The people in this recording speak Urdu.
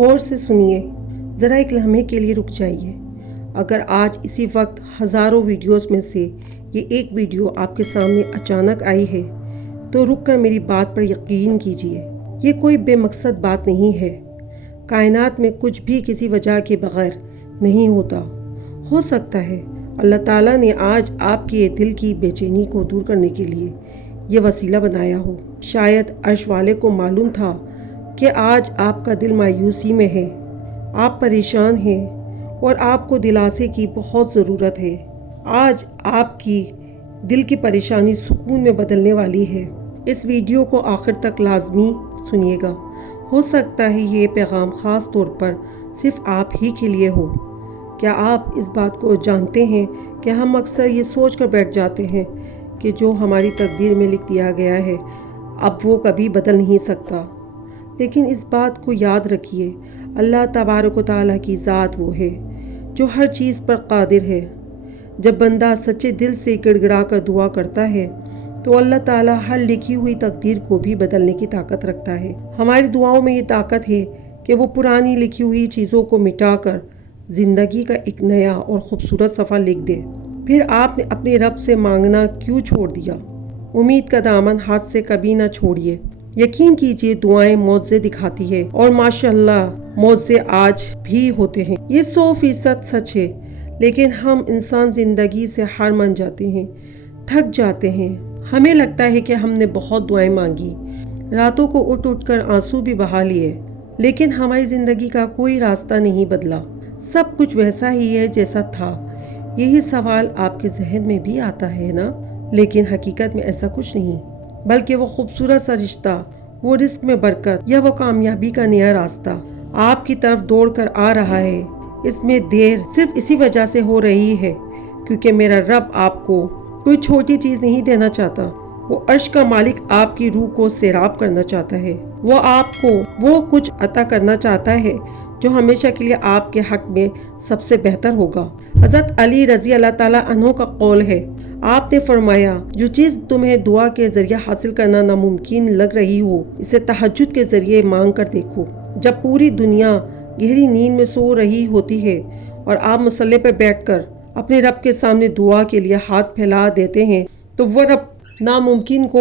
غور سے سنیے، ذرا ایک لمحے کے لیے رک جائیے۔ اگر آج اسی وقت ہزاروں ویڈیوز میں سے یہ ایک ویڈیو آپ کے سامنے اچانک آئی ہے تو رک کر میری بات پر یقین کیجیے۔ یہ کوئی بے مقصد بات نہیں ہے۔ کائنات میں کچھ بھی کسی وجہ کے بغیر نہیں ہوتا۔ ہو سکتا ہے اللہ تعالیٰ نے آج آپ کے دل کی بے چینی کو دور کرنے کے لیے یہ وسیلہ بنایا ہو۔ شاید عرش والے کو معلوم تھا کہ آج آپ کا دل مایوسی میں ہے، آپ پریشان ہیں اور آپ کو دلاسے کی بہت ضرورت ہے۔ آج آپ کی دل کی پریشانی سکون میں بدلنے والی ہے۔ اس ویڈیو کو آخر تک لازمی سنیے گا۔ ہو سکتا ہے یہ پیغام خاص طور پر صرف آپ ہی کے لیے ہو۔ کیا آپ اس بات کو جانتے ہیں کہ ہم اکثر یہ سوچ کر بیٹھ جاتے ہیں کہ جو ہماری تقدیر میں لکھ دیا گیا ہے اب وہ کبھی بدل نہیں سکتا؟ لیکن اس بات کو یاد رکھیے، اللہ تبارک و تعالیٰ کی ذات وہ ہے جو ہر چیز پر قادر ہے۔ جب بندہ سچے دل سے گڑ گڑا کر دعا کرتا ہے تو اللہ تعالیٰ ہر لکھی ہوئی تقدیر کو بھی بدلنے کی طاقت رکھتا ہے۔ ہماری دعاؤں میں یہ طاقت ہے کہ وہ پرانی لکھی ہوئی چیزوں کو مٹا کر زندگی کا ایک نیا اور خوبصورت صفحہ لکھ دے۔ پھر آپ نے اپنے رب سے مانگنا کیوں چھوڑ دیا؟ امید کا دامن ہاتھ سے کبھی نہ چھوڑیے۔ یقین کیجیے دعائیں معجزے دکھاتی ہے اور ماشاءاللہ معجزے آج بھی ہوتے ہیں۔ یہ 100% سچ ہے، لیکن ہم انسان زندگی سے ہار مان جاتے ہیں، تھک جاتے ہیں۔ ہمیں لگتا ہے کہ ہم نے بہت دعائیں مانگی، راتوں کو اٹھ اٹھ کر آنسو بھی بہا لیے، لیکن ہماری زندگی کا کوئی راستہ نہیں بدلا، سب کچھ ویسا ہی ہے جیسا تھا۔ یہی سوال آپ کے ذہن میں بھی آتا ہے نا؟ لیکن حقیقت میں ایسا کچھ نہیں، بلکہ وہ خوبصورت سا رشتہ، وہ رزق میں برکت یا وہ کامیابی کا نیا راستہ آپ کی طرف دوڑ کر آ رہا ہے۔ اس میں دیر صرف اسی وجہ سے ہو رہی ہے کیونکہ میرا رب آپ کو کوئی چھوٹی چیز نہیں دینا چاہتا۔ وہ عرش کا مالک آپ کی روح کو سیراب کرنا چاہتا ہے۔ وہ آپ کو وہ کچھ عطا کرنا چاہتا ہے جو ہمیشہ کے لیے آپ کے حق میں سب سے بہتر ہوگا۔ حضرت علی رضی اللہ تعالیٰ عنہ کا قول ہے، آپ نے فرمایا، جو چیز تمہیں دعا کے ذریعے حاصل کرنا ناممکن لگ رہی ہو اسے تہجد کے ذریعے مانگ کر دیکھو۔ جب پوری دنیا گہری نیند میں سو رہی ہوتی ہے اور آپ مصلی پر بیٹھ کر اپنے رب کے سامنے دعا کے لیے ہاتھ پھیلا دیتے ہیں تو وہ رب ناممکن کو